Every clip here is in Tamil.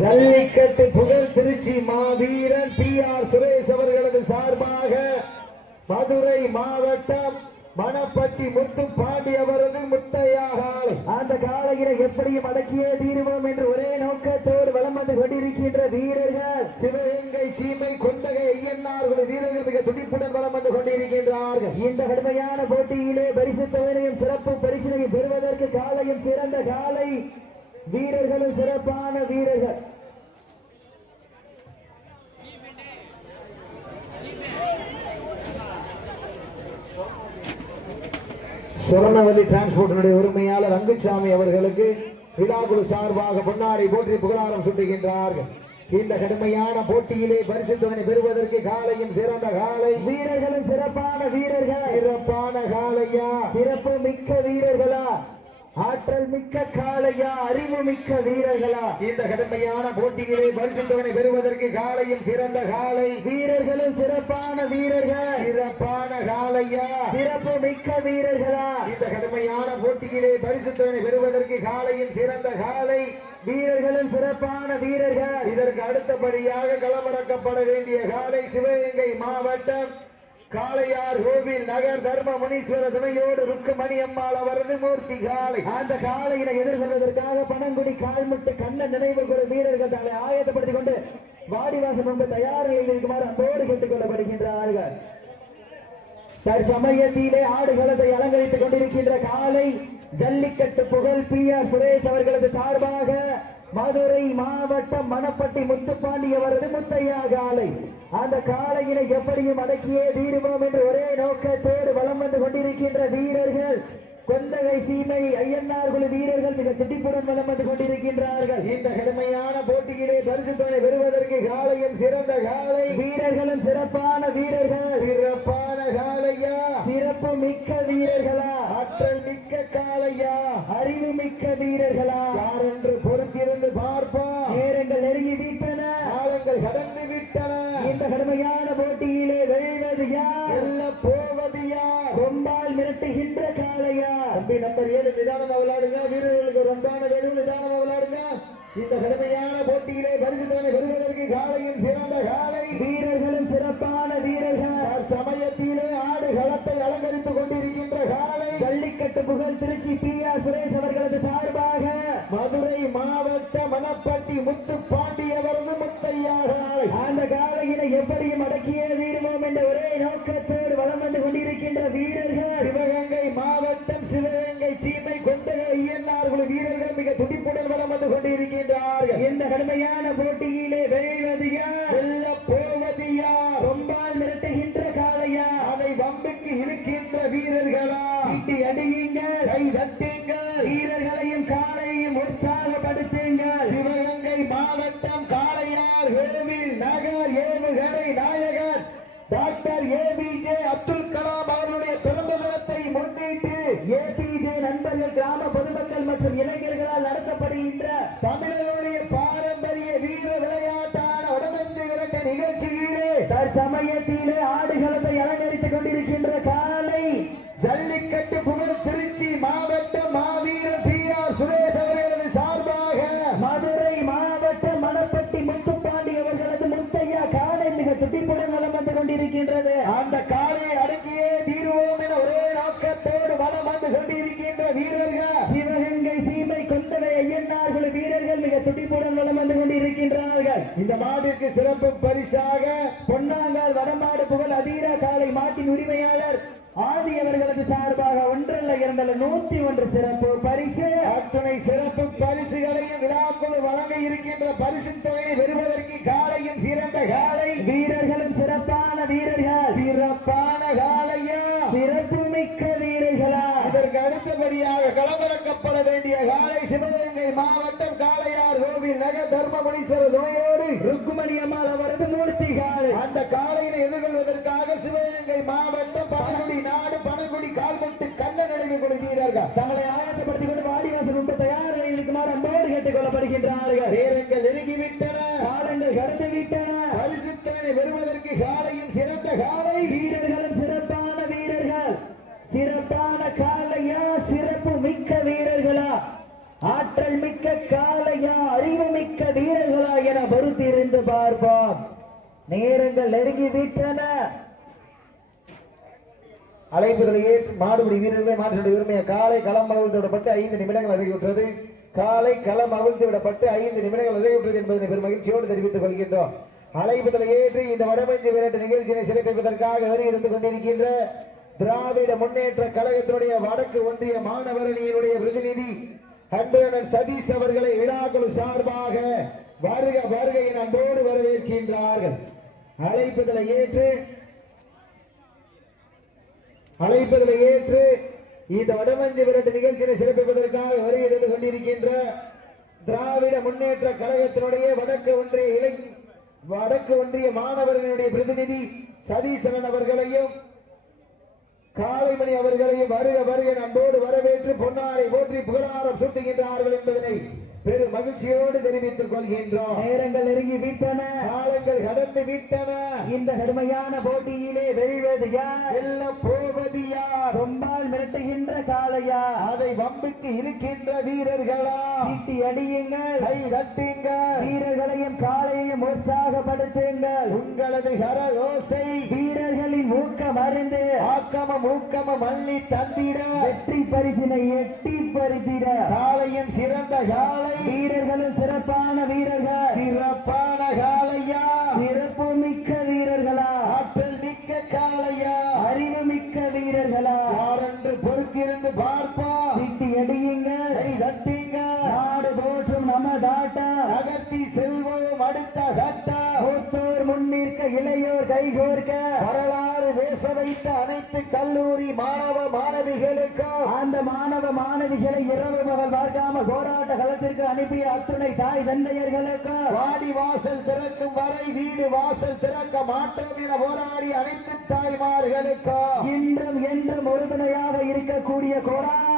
ஜல்லிக்கட்டு புகழ் திருச்சி மாவீரன் PR சுரேஷ் அவர்களது சார்பாக மதுரை மாவட்டம் மணப்பட்டி முத்து பாண்டி அவரது முத்தையா காலை. அந்த காலையில எப்படியும் அடக்கியே தீருவோம் என்று ஒரே நோக்கத்தோடு வலம் வந்து கொண்டிருக்கின்ற வீரர்கள் சிவகங்கை சீமை கொண்டகை ஐயன்னார் வீரர்கள் மிக துடிப்புடன் வலம் வந்து கொண்டிருக்கின்றார்கள். இந்த கடுமையான போட்டியிலே பரிசு தொகையையும் சிறப்பு பரிசினையும் பெறுவதற்கு காலையும் சிறந்த காலை, வீரர்களும் சிறப்பான வீரர்கள். சுவர்ணவல்லி டிரான்ஸ்போர்ட்டினுடைய உரிமையாளர் ரங்குசாமி அவர்களுக்கு விழாக்குழு சார்பாக பொன்னாடை போற்றி புகழாரம் சுட்டுகின்றார்கள். இந்த கடுமையான போட்டியிலே பரிசு தொகை பெறுவதற்கு காலையும் சிறந்த காலை, வீரர்களும் சிறப்பான வீரர்கள். சிறப்பான காலையா, சிறப்பு மிக்க வீரர்களா, ஆற்றல் மிக்க காளையா, அறிவு மிக்க வீரர்களா? இந்த கடுமையான போட்டியிலே பரிசு தொகை பெறுவதற்கு காலையும் சிறந்த காலை, வீரர்களும் சிறப்பான வீரர்கள். சிறப்பான காளையா, சிறப்பு மிக்க வீரர்களா? இந்த கடுமையான போட்டியிலே பரிசு தொகை பெறுவதற்கு காலையும் சிறந்த காலை, வீரர்களும் சிறப்பான வீரர்கள். இதற்கு அடுத்தபடியாக களமிறக்கப்பட வேண்டிய காலை சிவகங்கை மாவட்டம் காளையார் கோவில் நகர் தர்ம முனீஸ்வர துணையோடு ருக்குமணி அம்மாள் அவரது மூர்த்தி காலை. அந்த காளையினை எதிர்கொள்வதற்காக பனங்குடி கால்முட்டு கண்ண நினைவு குழு வீரர்கள் தங்களை ஆயத்தப்படுத்திக் கொண்டு வாடிவாசல் முன்பு தயார் நிலையில் இருக்குமாறு அன்போடு கேட்டுக் கொள்ளப்படுகின்றார்கள். தற்சமயத்திலே ஆடுகளத்தை அலங்கரித்துக் கொண்டிருக்கின்ற காலை ஜல்லிக்கட்டு புகழ் PR சுரேஷ் அவர்களது சார்பாக மதுரை மாவட்டம் மணப்பட்டி முத்துப்பாண்டி அவரது முத்தையா காலை. அந்த காளையினை எப்படியும் அடக்கியே தீருவோம் என்று ஒரே நோக்கத்தோடு வலம் வந்து கொண்டிருக்கின்ற வீரர்கள் கொந்தகை சீமை ஐயன்னார் குழு வீரர்கள் மிக துடிப்புடன் வலம் வந்து கொண்டிருக்கின்றார்கள். இந்த கடுமையான போட்டியிலே பரிசு தொகை பெறுவதற்கு காலையும் சிறந்த காலை, வீரர்களும் சிறப்பான வீரர்கள். சிறப்பான காளையா, சிறப்பு மிக்க வீரர்களா, ஆற்றல் மிக்க காளையா, அறிவு மிக்க வீரர்களா? யார் என்று பொறுத்திருந்து பார்ப்பா. நேரங்கள் நெருங்கி விட்டன, காலங்கள் கடந்து விட்டன. இந்த கடுமையான போட்டியிலே வெல்வது யார், வெல்ல போவது யார்? ரொம்பால் மிரட்டுகின்ற காளையா? தம்பி நம்பர் 7 நிதானமா விளையாடுங்க, வீரர்களுக்கு ரொம்பான வேணும், நிதானமா விளையாடுங்க. இந்த கடுமையான போட்டியிலே பரிசு தொகை பெறுவதற்கு காலையும் சிறந்த காலை, வீரர்களும் சிறப்பான வீரர்கள். சமயத்திலே ஆடு களத்தை அலங்கரித்துக் கொண்டிருக்கின்ற காலை ஜல்லிக்கட்டு புகழ் திருச்சி PR சுரேஷ் அவர்களது சார்பாக மதுரை மாவட்ட மணப்பட்டி முத்து பாண்டி அவரது முத்தையா காலை. அந்த காலையினை எப்படியும் அடக்கியே தீருவோம் என்ற ஒரே நோக்கத்தோடு வலம் வந்து கொண்டிருக்கின்ற வீரர்கள் சிவகங்கை மாவட்டம் சிவகங்கை சீமை கொண்டகை ஐயன்னார் குழு வீரர்கள் மிக துடிப்புடன் வலம் வந்து கொண்டிருக்கின்றார்கள். இந்த கடுமையான போட்டியிலே வெல்வது யார், வெல்ல போவது யார்? ரொம்பால் மிரட்டுகின்ற காளையா, அதை வம்புக்கு இழுக்கின்ற வீரர்களா? வீட்டி அடியுங்கள், கை தட்டுங்கள், வீரர்களையும் காளையும் உற்சாகப்படுத்துங்கள். சிவகங்கை மாவட்டம் காளையார் கோவில் நகர் ஏவுகணை நாயகர் டாக்டர் APJ அப்துல் கலாம் அவர்களுடைய பிறந்த தினத்தை முன்னிட்டு APJ நண்பர்கள் கிராம பொதுமக்கள் மற்றும் இளைஞர்களால் நடத்தப்படுகின்ற தமிழர்களுடைய பாரம்பரிய வீர விளையாட்டான உடம்பு விரட்ட நிகழ்ச்சியிலே தற்சமயத்திலே ஆடுகளத்தை அலங்கரித்துக் கொண்டிருக்கின்ற காலை ஜல்லிக்கட்டு புகழ் திருச்சி மாவட்டம் மாவீரர் PR சுரேஷ் அவர்களது சார்பாக மதுரை மாவட்டம் மணப்பட்டி முத்துப்பாண்டி அவர்களது முத்தையா காலை மிக துடிப்புடன் வலம் வந்து கொண்டிருக்கின்றது. அந்த காலையை அடக்கியே தீர்வோம் என ஒரே நோக்கத்தோடு வலம் வந்து கொண்டிருக்கின்ற வீரர்கள் சிவகங்கை சீமை கொந்தகை ஐயன்னார் குழு வீரர்கள் மிக துடிப்புடன் வலம் வந்து கொண்டிருக்கின்றார்கள். இந்த மாட்டிற்கு சிறப்பு பரிசாக பொன்னாங்கால் வடமாடு புகழ் அதீரா காலை மாட்டின் உரிமையாளர் ஆதி அவர்களது சார்பாக ஒன்றல்ல இரண்டல்ல 101 சிறப்பு பரிசு. அத்துணை சிறப்பு பரிசுகளையும் விழாக்குழு வழங்க இருக்கின்ற பரிசு தொகையை பெறுவதற்கு காலையும் சிறந்த காலை, வீரர்களும் சிறப்பான வீரர்கள். சிறப்பான காலையா, சிறப்பு மிக்க வீரர்களா? இதற்கு அடுத்தபடியாக களமிறக்கப்பட வேண்டிய காலை சிவகங்கை மாவட்டம் காளையார் கோவில் நகர் தர்மமுனீஸ்வர துணையோடு ருக்குமணி அம்மாள் அவரது மூர்த்தி காலை. அந்த காலையினை எதிர்கொள்வதற்காக சிவகங்கை மாவட்டம் பனங்குடி நாடு பனங்குடி கால்முட்டு கண்ண நினைவு குழு வீரர்கள் தங்களை ஆயத்தப்படுத்திக் கொண்டு வாடிவாசல் முன்பு தயார் நிலையில் இருக்குமாறு அன்போடு கேட்டுக் கொள்ளப்படுகின்றார்கள். நேரங்கள் நெருங்கிவிட்டன, காலங்கள் கடந்து விட்டன. பரிசு தொகை பெறுவதற்கு காலையும் சிறந்த காலை, வீரர்களும் சிறப்பான வீரர்கள். சிறப்பான காலையா, சிறப்பு மிக்க வீரர்களா, ஆற்றல் மிக்க காளையா, அறிவு மிக்க வீரர்களா? கொஞ்சம் பொறுத்திருந்து பார்ப்போம். நேரங்கள் நெருங்கி விட்டன. அழைப்புதலையே மாடுபிடி வீரர்களை மாற்றினுடைய உரிமையை காலை களம் அவிழ்த்து விடப்பட்டு 5 நிமிடங்கள் நிறைவுற்றது. காலை களம் அவிழ்த்து விடப்பட்டு 5 நிமிடங்கள் நிறைவுற்றது என்பதனை பெரும் மகிழ்ச்சியோடு தெரிவித்துக் கொள்கின்றோம். அழைப்புதலை ஏற்றி இந்த வடமஞ்சு விரட்டு நிகழ்ச்சியை சிறப்பிப்பதற்காக வருகிறது கொண்டிருக்கின்ற திராவிட முன்னேற்ற கழகத்தினுடைய வடக்கு ஒன்றிய மாணவரணியினுடைய பிரதிநிதி அன்பழகன் சதீஷ் அவர்களை விழாக்குழு சார்பாக வருக வருகை அன்போடு வரவேற்கின்றார்கள். அழைப்புதலை ஏற்று இந்த வடமஞ்சு விரட்டு நிகழ்ச்சியை சிறப்பிப்பதற்காக வருகிறது கொண்டிருக்கின்ற திராவிட முன்னேற்ற கழகத்தினுடைய வடக்கு ஒன்றிய மாணவர்களுடைய பிரதிநிதி சதீசன் அவர்களையும் காளைமணி அவர்களையும் வருக வருக அன்போடு வரவேற்று பொன்னாரை போற்றி புகழாரம் சூட்டுகின்றார்கள் என்பதனை பெரும் மகிழ்ச்சியோடு தெரிவித்துக் கொள்கின்றோம். நேரங்கள் நெருங்கி விட்டன, காலங்கள் கடந்து விட்டன. இந்த கடுமையான போட்டியிலே வெல்வது யார், வெல்ல போவது யார்? ரொம்பால் மிரட்டுகின்ற காளையா, அதை வம்புக்கு இழுக்கின்ற வீரர்களா? சீட்டி அடியுங்கள், கை தட்டுங்கள், வீரர்களையும் காளையையும் உற்சாகப்படுத்துங்கள். உங்களது கரயோசை வீரர்களின் ஊக்கம் அறிந்து ஆக்கமம் ஊக்கமம் அள்ளி தந்திட வெற்றி பரிசினை எட்டி பறித்திட காளையும் சிறந்த காளை, வீரர்களும் சிறப்பான வீரர்கள், சிறப்பான காளையா, சிறப்பு மிக்க வீரர்களா, ஆற்றல் மிக்க காளையா, அறிவு மிக்க வீரர்களா, யாரென்று பொறுத்திருந்து பார்ப்போம். சீட்டி அடியுங்கள், கை தட்டுங்க, நாடு போற்றும் நமதாட்டா, அகத்தி செல்வோம் அடுத்த கட்டா, மூத்தோர் முன்னிற்க இளையோர் கைகோர்க்க, வரலாறு பேச வைத்த அனைத்து கல்லூரி மாணவ மாணவிகளுக்கும் அந்த மாணவ மாணவிகளை இரவு பகல் பார்க்காம போராட்ட களத்திற்கு அனுப்பிய அத்துணை தாய் தந்தையர்களுக்கும், வாடி வாசல் திறக்கும் வரை வீடு வாசல் திறக்க மாட்டோம் என போராடி அனைத்து தாய்மார்களுக்கும், இன்றும் என்றும் உறுதுணையாக இருக்கக்கூடிய கோடான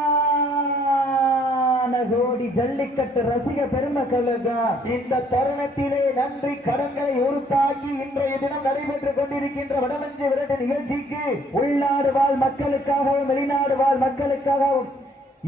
கோடி ஜல்லிக்கட்டு ரசிக பெருமக்களுக்கு இந்த தருணத்திலே நன்றி கடன்களை உறுத்தாக்கி இன்றைய தினம் நடைபெற்றுக் கொண்டிருக்கின்ற வடமஞ்சு விரட்டு நிகழ்ச்சிக்கு உள்நாடு வாழ் மக்களுக்காகவும் வெளிநாடு வாழ் மக்களுக்காகவும்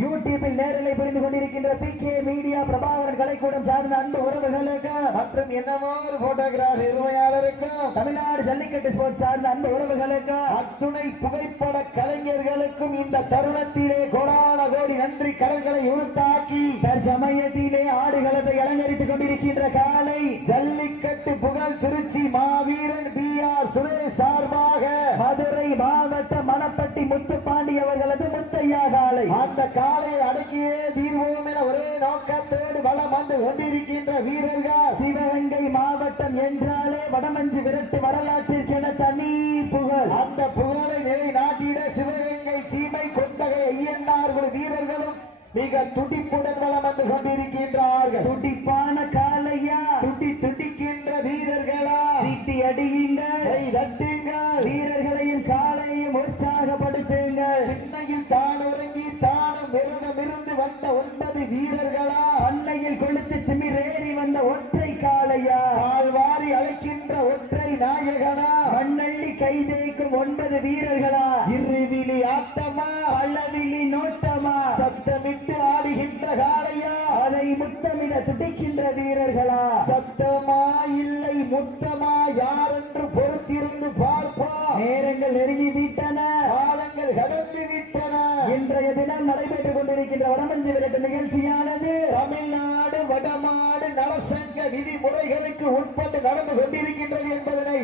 யூடியூபில் நேரலை புரிந்து கொண்டிருக்கின்ற PK மீடியா பிரபாகரன் கலைக்கூடம் சார்ந்த அன்பு உறவுகளுக்கு மற்றும் என்னமோ ஒரு போட்டோகிராஃபர் உரிமையாளருக்கும், தமிழ்நாடு ஜல்லிக்கட்டு ஸ்போர்ட்ஸ் சார்ந்த அன்பு உறவுகளுக்கு, அத்துணை புகைப்பட கலைஞர்களுக்கும் இந்த தருணத்திலே கோடான கோடி நன்றி கடன்களை உறுத்தாக்கி தற்சமயத்திலே ஆடுகளத்தை அலங்கரித்துக் கொண்டிருக்கின்ற காலை ஜல்லிக்கட்டு புகழ் திருச்சி மாவீரன் BR சுரேஷ் சார்பாக மதுரை மாவட்ட மணப்பட்டி முத்துப்பாண்டி அவர்களது முத்தையா காலை, அந்த காலையை அடக்கியே தீர்வோம் என ஒரே நோக்கத்தோடு வளம் வந்து கொண்டிருக்கின்ற வீரர்கள் சிவகங்கை மாவட்டம் என்றாலே வடமஞ்சு விரட்டு வரலாற்றிற்கென தனி புகழ். அந்த புகழை நிலைநாட்டிட சிவகங்கை சீமை கொண்டகை ஐயன்னார்கள் வீரர்களும் மிக துடிப்புடன் வளம் வந்து கொண்டிருக்கின்றார்கள். துடிப்பான காலையா, துடிக்கின்ற வீரர்களா, சீட்டி அடியுங்கள், கை தட்டுங்கள், வீரர்களையும் காலையும் உற்சாகப்படுத்துங்கள். திண்ணையில் தான் உறங்கி தானும் விரதமிருந்து வந்த 9 வீரர்களா, அன்னையில் கொளுத்து திமிரேறி வந்த ஒற்றை காளையா, ஆழ்வாரி அழைக்கின்ற ஒற்றை நாயகனா, மண்ணள்ளி கை தேய்க்கும் 9 வீரர்களா, இருவிழி ஆட்டமா, பல்லவிழி நோட்டமா, சத்தமிட்டு ஆடுகின்ற காளையா, அதை முத்தமிட துடிக்கின்ற வீரர்களா, சத்தமா இல்லை முத்தமா யாரென்று பொறுத்திருந்து பார்ப்போம். நேரங்கள் நெருங்கி விட்டன, காலங்கள் கடந்து விட்டன. இன்றைய தினம் நடைபெற்றுக் கொண்டிருக்கின்ற வடமஞ்சு விரட்டு நிகழ்ச்சியானது தமிழ்நாடு வடமாடு நலசங்க விதிமுறைகளுக்கு உட்பட்டு நடந்து கொண்டிருக்கின்றது என்பதனை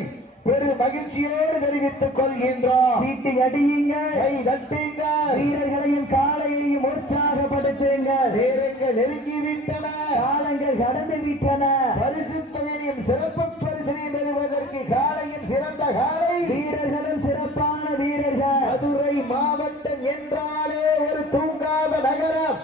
பெரும் மகிழ்ச்சியோடு தெரிவித்துக் கொள்கின்றோம். சீட்டி அடியுங்கள், கை தட்டுங்கள், வீரர்களையும் காளையையும் உற்சாகப்படுத்துங்கள். நேரங்கள் நெருங்கி விட்டன, காலங்கள் கடந்து விட்டன. பரிசு தொகையும் சிறப்பு பரிசனை பெறுவதற்கு காளையும் சிறந்த காளை, வீரர்களும் சிறப்பான வீரர்கள். மதுரை மாவட்டம் என்றாலே ஒரு தூங்காத நகரம்.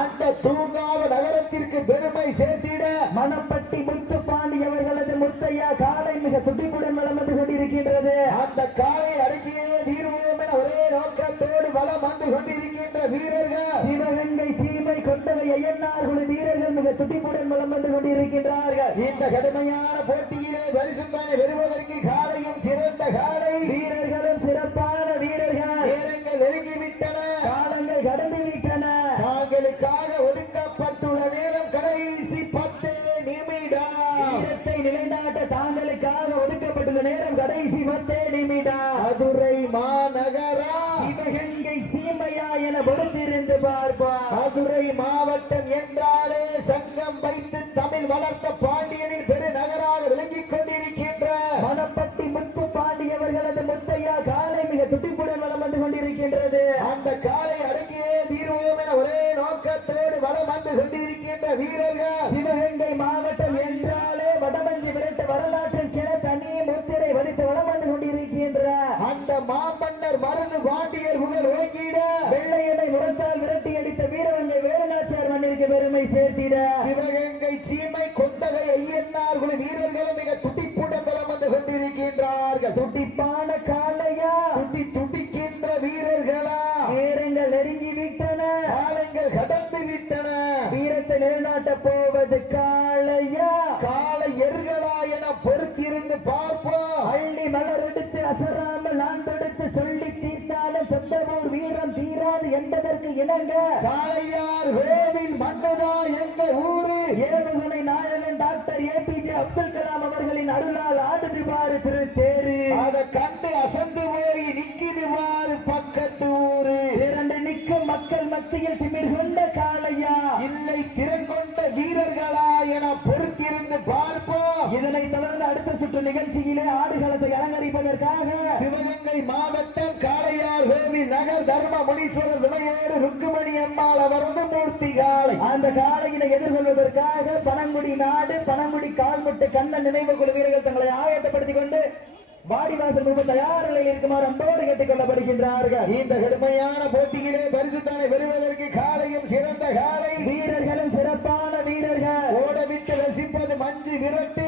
அந்த தூங்காத நகரத்திற்கு பெருமை சேர்த்திட மணப்பட்டி முத்துப்பாண்டி அவர்களது முத்தையா காலை மிக துடிப்புடன் வளம் வந்து கொண்டிருக்கின்றது. அந்த காலை அடக்கியே தீர்வோம் என ஒரே நோக்கத்தோடு வளம் வந்து கொண்டிருக்கின்ற வீரர்கள் சிவகங்கை சீமை கொண்டவை ஐயன்னார்கள் வீரர்கள் மிக துடிப்புடன் வளம் வந்து கொண்டிருக்கின்றார்கள். இந்த கடுமையான போட்டியிலே பரிசுத்தானை பெறுவதற்கு காலையும் சிறந்த காலை, வீரர்களும் சிறப்பான வீரர்கள். நேரங்கள் நெருங்கிவிட்டன, காலங்கள் கடந்து விட்டன. தாங்களுக்காக ஒதுக்கப்பட்டுள்ள நேரம் கடைசி 10 நிமிடம். வீரத்தை நிலைநாட்ட தாங்களுக்காக ஒதுக்கப்பட்டுள்ள நேரம் கடைசி 10 நிமிடம். மதுரை மாநகரா சிவகங்கை சீமையா என பொறுத்திருந்து பார்ப்போம். மதுரை மாவட்டம் என்றாலே சங்கம் வைத்து தமிழ் வளர்த்த பாண்டியனின் பெருநகராக விளங்கிக் கொண்டிருக்கின்ற மணப்பட்டி முத்து பாண்டியவர்களது முத்தையா காலை மிக துடிப்புடன் வலம் வந்து கொண்டிருக்கின்றது. அந்த காலை அடங்கியே தீர்வோம் என ஒரே நோக்கத்தோடு வலம் வந்து கொண்டிருக்கின்ற வீரர்கள் சிவகங்கை மாவட்டம் என்றாலே வடமஞ்சி விரட்டு வரலாற்றில் கிள தனி முத்திரை வடித்து வலம் வந்து கொண்டிருக்கின்ற அந்த மாமன்னர் மருது பாண்டியர் புகழ் ஓங்கிட வெள்ளையனை முரத்தால் விரட்டி அடித்த வீரவங்கை வேலுநாச்சியார் மண்ணிற்கு பெருமை சேர்த்திட சிவகங்கை சீமை கொண்டகை ஐயன்னார் குழு வீரர்களும் மிக துடிப்புடன் வலம் வந்து கொண்டிருக்கின்றார்கள். துடிப்பான காளையா துடிக்கின்ற வீரர்களா நேரங்கள் நெருங்கி விட்டன, காலங்கள் கடந்து விட்டன. வீரத்தை நிலைநாட்ட போவது காளையா காலை எர்களா என பொறுத்திருந்து பார்ப்போம். அள்ளி மலர் எடுத்து அசராமல் நான் தொடுத்து சொல்லி தீர்த்தாலும் சொந்த ஊர் வீரம் தீராது என்பதற்கு இணங்க காளையார் கோவில் மன்னதா எங்க ஊரு ஏவுகணை நாயகன் டாக்டர் APJ அப்துல் கலாம் அவர்களின் அருளால் ஆடுது பாரு திருத்தேரு. அதை கண்டு அசந்து போய் நிக்கிது பாரு பக்கத்து ஊரு. இரண்டு நிற்கும் மக்கள் மத்தியில் திமிர் கொண்ட காளையா இல்லை திறன் கொண்ட வீரர்களா என பொறுத்திருந்து பார்ப்போம். இதனை தொடர்ந்து அடுத்த சுற்று நிகழ்ச்சியிலே ஆடுகளத்தை அலங்கரிப்பதற்காக சிவகங்கை மாவட்டம் காளையார் கோவில் நகர் தர்ம முனீஸ்வரர் துணையோடு ருக்குமணி அம்மாள் அவரது மூர்த்தி காளை. அந்த காளையினை எதிர்கொள்வதற்காக பனங்குடி நாடு பனங்குடி கால்முட்டு கண்ணன் நினைவு குழு வீரர்கள் தங்களை ஆயத்தப்படுத்திக் கொண்டு வாடிவாசல் முன்பு தயார் நிலையில் இருக்குமாறு அன்போடு கேட்டுக் கொள்ளப்படுகின்றார்கள். இந்த கடுமையான போட்டியிலே பரிசுத்தானை பெறுவதற்கு காளையும் சிறந்த காளை, வீரர்களும் சிறப்பான வீரர்கள். ஓடவிட்டு ரசிப்பது மஞ்சு விரட்டு,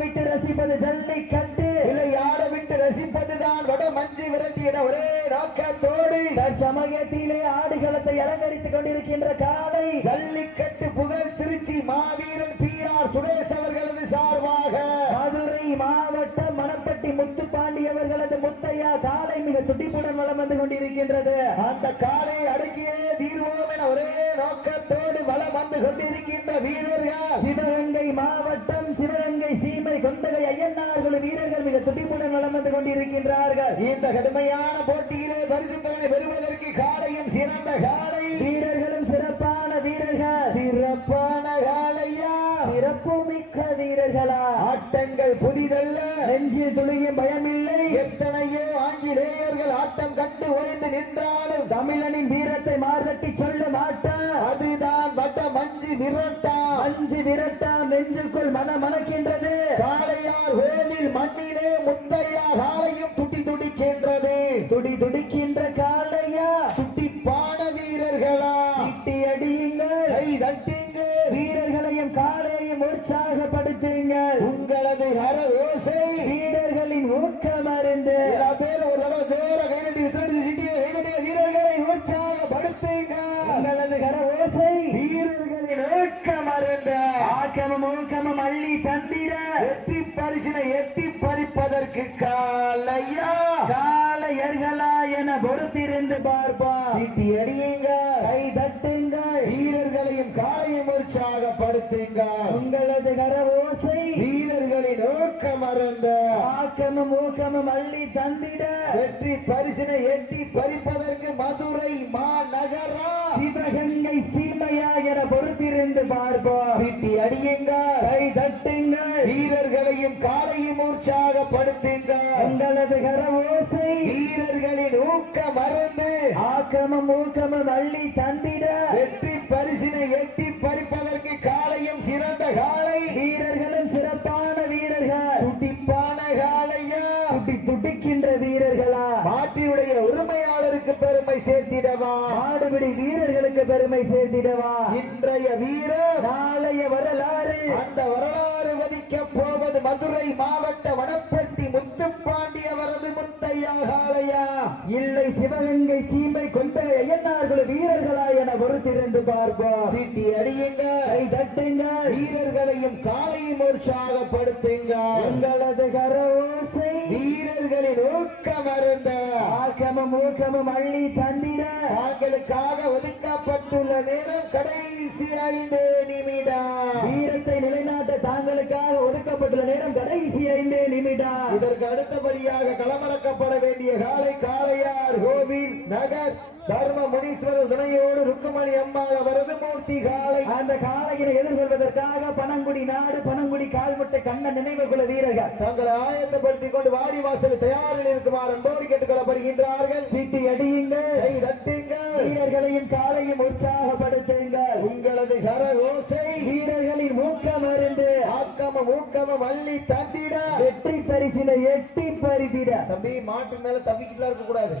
விட்டு ரசிப்பது ஜல்லிக்கட்டு, விளையாட விட்டு ரசிப்பதுதான் வட மஞ்சு விரட்டு என ஒரே நோக்கத்தோடு தற்சமயத்திலே ஆடுகளத்தை அலங்கரித்துக் கொண்டிருக்கின்ற காளை ஜல்லிக்கட்டு புகழ் திருச்சி மாவீரன் PR சுரேஷ் அவர்களது சார்பாக மதுரை மாவட்டம் மணப்பட்டி முத்து பாண்டியவர்களது முத்தையா காளை மிக துடிப்புடன் வலம் வந்து கொண்டிருக்கின்றது. அந்த காலை அடக்கியே தீர்வோம் என ஒரே நோக்கத்தோடு வலம் வந்து கொண்டிருக்கின்ற வீரர்கள் சிவகங்கை மாவட்டம் சிவகங்கை சீமை கொண்டகை ஐயன்னார் குழு வீரர்கள் மிக துடிப்புடன் வலம் வந்து கொண்டிருக்கின்றார்கள். இந்த கடுமையான போட்டியிலே பரிசுத்தனை பெறுவதற்கு காலையும் சிறந்த காலை, வீரர்களும் சிறப்பான வீரர்கள். சிறப்பான காலையா சிறப்பு மிக்க வீரர்களா ஆட்டங்கள் புதிதல்ல, நெஞ்சில் துளியும் பயமில்லை. எத்தனையோ ஆங்கிலேயர்கள் ஆட்டம் கண்டு ஓய்ந்து நின்றாலும் தமிழனின் வீரத்தை மார்தட்டி சொல்ல மாட்டார். அதுதான் வட்ட மஞ்சு விரட்டா. மஞ்சு விரட்டா நெஞ்சுக்குள் மனமணக்கின்றது. காளையார் கோவில் மண்ணிலே முத்தையா காளையும் துடிக்கின்றது. துடிக்கின்ற காளையா துடிப்பான வீரர்களா திட்டி அடியுங்கள், கை தட்டிங்க, வீரர்களையும் காளையையும் உற்சாகப்படுத்துங்கள். உங்களது கர ஓசை வீரர்களின் ஊக்கம் அறிந்து எல்லா பேரும் ஒரு தடவை ஜோர கைதட்டி விசிலடி சிட்டி கைதட்டிய வீரர்களை உற்சாகப்படுத்துங்க. உங்களது கர ஓசை வீரர்களின் ஊக்கம் அறிந்த ஆக்கமும் ஊக்கமும் அள்ளி தந்திட வெற்றி பரிசினை எட்டி பறிப்பதற்கு காளையா காளையர்களா என பொறுத்திருந்து பார்ப்போம். சிட்டி அடியுங்க, கை தட்டுங்கள், வீரர்களையும் காளையும் உற்சாகப்படுத்துங்க. உங்களது கர ஓசை வீரர்களின் ஊக்கம் அறிந்த ஆக்கமும் ஊக்கமும் அள்ளி தந்திட வெற்றி பரிசினை எட்டி பறிப்பதற்கு மதுரை மாநகரா சிவகங்கை சீமையா என பொறுத்திருந்து பார்ப்போம். சிட்டி அடியுங்க, கை தட்டுங்கள், வீரர்களையும் காளையும் உற்சாகப்படுத்துங்க. உங்களது கர ஓசை வீரர்களின் ஊக்கம் அறிந்து ஆக்கமும் ஊக்கமும் அள்ளி தந்திட வெற்றி பரிசினை எட்டி பறிப்பதற்கு காளையும் சிறந்த காளை, வீரர்களும் சிறப்பான வீரர்கள். துடிப்பான காளையா துடிக்கின்ற வீரர்களா மாட்டினுடைய உரிமையாளருக்கு பெருமை சேர்த்திடவா, மாடுபிடி வீரர்களுக்கு பெருமை சேர்த்திடவா. இன்றைய வீரர் நாளைய வரலாறு அந்த வரலாறு வதிக்க போவது மதுரை மாவட்ட வனப்பட்டி முத்துப்பாண்டி அவரது முத்தையா காளையா இல்லை சிவகங்கை சீமை கொண்ட ஐயனார்கள் வீரர்களா என பொறுத்திருந்து பார்ப்போம். சீட்டி அடியுங்க, கை தட்டுங்க, வீரர்களையும் காலையும் உற்சாகப்படுத்துங்க. உங்களது கரவோசை வீரர்களின் ஊக்கம் அருந்த ஆக்கமும் ஊக்கமும் அள்ளி தந்திட தாங்களுக்காக ஒதுக்கப்பட்டுள்ள நேரம் கடைசி 5 நிமிடம். வீரத்தை நிலைநாட்ட தாங்களுக்காக ஒதுக்கப்பட்டுள்ள நேரம் கடைசி 5 நிமிடம். இதற்கு அடுத்தபடியாக களமிறக்கப்பட வேண்டிய காளையார் கோவில் நகர் தர்ம முனீஸ்வரர் துணையோடு ருக்குமணி அம்மாள் அவரது மூர்த்தி காளை. அந்த காளையினை எதிர்கொள்வதற்காக பனங்குடி நாடு பனங்குடி கால்முட்டை கண்ணன் நினைவு குல வீரர்கள் தங்களை ஆயத்தப்படுத்திக் கொண்டு வாடி வாசல் தயாரில் இருக்குமாறு அன்போடு கேட்டுக் கொள்ளப்படுகின்றார்கள். சீட்டி அடியுங்கள், கை தட்டுங்கள், வீரர்களையும் காலையும் உற்சாகப்படுத்துங்கள். உங்களது கரகோசை வீரர்களின் மூக்கம் அருந்து ஆக்கமும் ஊக்கமும் அள்ளி தந்திட வெற்றி பரிசினை எட்டி பரிதிட. தம்பி மாட்டு மேல தப்பிக்கிட்டு இருக்க கூடாது.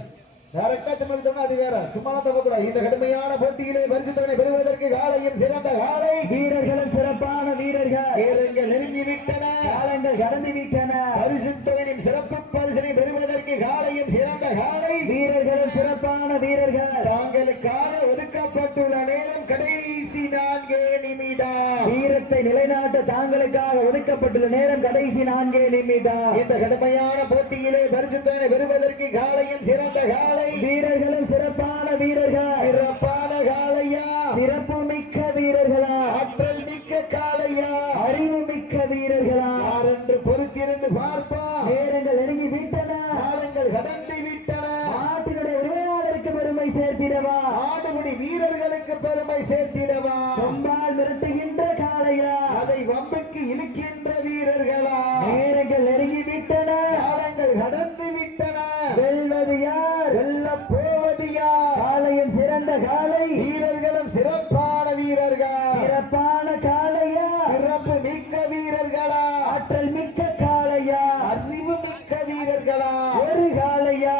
டைரக்டா தமிழ் அது வேற, சும்மா தப்பக்கூடாது. இந்த கடுமையான போட்டியிலே பரிசுத்தவனை பெறுவதற்கு காலையும் சிறந்த காலை, வீரர்களும் சிறப்பான வீரர்கள், வீரர்கள் நெருங்கி விட்டன, காலங்கள் கடந்து விட்டன. பரிசுத்தவனின் சிறப்பு பரிசனை பெறுவதற்கு காலையும் சிறந்த காலை, வீரர்களும் சிறப்பான வீரர்கள். தாங்களுக்காக ஒதுக்கப்பட்டுள்ள நேரம் கடைசி 4 நிமிடம். வீரத்தை நிலைநாட்ட தாங்களுக்காக ஒதுக்கப்பட்டுள்ள நேரம் கடைசி 4 நிமிடம். இந்த கடுமையான போட்டியிலே பரிசுத்தவனை பெறுவதற்கு காலையும் சிறந்த காலை, வீரர்களும் சிறப்பான வீரர்கள், சிறப்பான காளையா, சிறப்பு மிக்க வீரர்களா, ஆற்றல் மிக்க காளையா, அறிவு மிக்க வீரர்களா, யார் என்று பொறுத்திருந்து பார்ப்பா. நேரங்கள் நெருங்கி விட்டன, காலங்கள் கடந்து விட்டன. நாட்டினுடைய உரிமையாளருக்கு பெருமை சேர்த்திடவா, ஆடுபடி வீரர்களுக்கு பெருமை சேர்த்திடவா, கொம்பால் மிரட்டுகின்ற காளையா, அதை வம்புக்கு இழுக்கின்ற வீரர்களா, நேரங்கள் நெருங்கி விட்டன, காலங்கள் கடந்து விட்டன. வெல்வது யார், வெல்ல போவது யார்? காளையும் சிறந்த காளை, வீரர்களும் சிறப்பான வீரர்கள், சிறப்பான காளையா, சிறப்பு மிக்க வீரர்களா, ஆற்றல் மிக்க காளையா, அறிவு மிக்க வீரர்களா, ஒரு காளையா,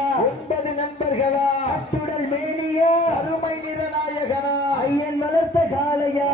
9 நண்பர்களா, அத்துடல் மேனியா, அருமை நிறநாயகனா, ஐயன் வளர்த்த காளையா,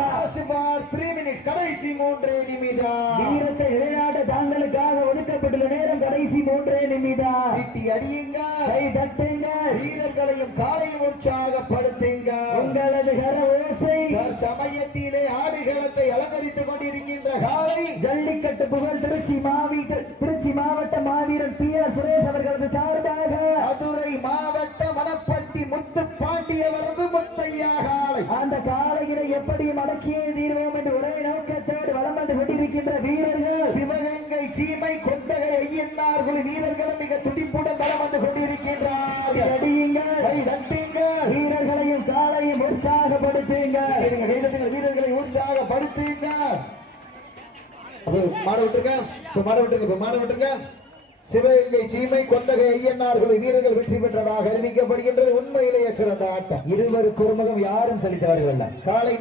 3 minutes, கடைசி 3 நிமிடம். வீரத்தை நிலைநாட்ட தாங்களுக்காக ஒதுக்கப்பட்டுள்ள நேரம் கடைசி 3 நிமிடம். சீட்டி அடியுங்க, கை தட்டுங்க, வீரர்களையும் காலையும் உற்சாகப்படுத்துங்க. உங்களது கர ஓசை சமயத்திலே ஆடுகளத்தை அலங்கரித்துக் கொண்டிருக்கின்ற காலை ஜல்லிக்கட்டு புகழ் திருச்சி மாவட்ட மாவீரன் PR சுரேஷ் அவர்களது சார்பாக மதுரை மாவட்ட மணப்பட்டி முத்துப்பாண்டி அவரது முத்தையா காலை. அந்த காலையினை எப்படியும் அடக்கியே தீர்வோம் என்று ஒரே நோக்கத்தோடு வலம் வந்து கொண்டிருக்கின்ற வீரர்கள் சிவகங்கை சீமை கொண்டகை ஐயன்னார் குழு வீரர்களும் மிக துடிப்புடன் வலம் வந்து கொண்டிருக்கின்றார்கள். அடியுங்கள், கை தட்டுங்க, வீரர்களையும் காலையும் உற்சாகப்படுத்துங்க. வீரர்களை உற்சாகப்படுத்துங்க. மாட விட்டுருங்க. சிவகங்கை சீமை கொண்டகை ஐயன்னார் குழு வீரர்கள் வெற்றி பெற்றதாக அறிவிக்கப்படுகின்றது. உண்மையிலேயே சிறந்த ஆட்டம். இருவருக்கு ஒருமுகம் யாரும் செலுத்தவர்கள் காலை